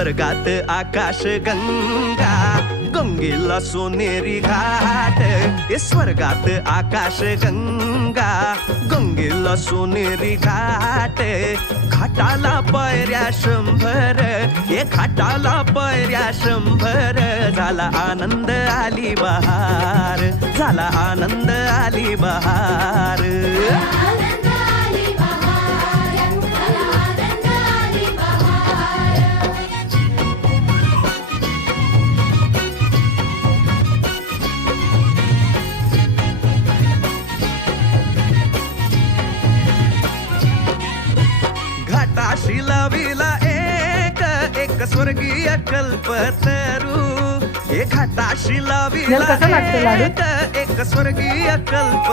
स्वर्गात आकाश गंगा, गंगेला सोनेरी घाट. हे स्वर्गात आकाश गंगा, गंगेला सोनेरी घाट. घाटाला पायऱ्या 100, हे घाटाला पायऱ्या 100. झाला आनंद आली बहार, झाला आनंद आली बहार. घाटाशी लाविला एक स्वर्गीय कल्पतरू. हे घाटाशी लाविला एक स्वर्गीय कल्प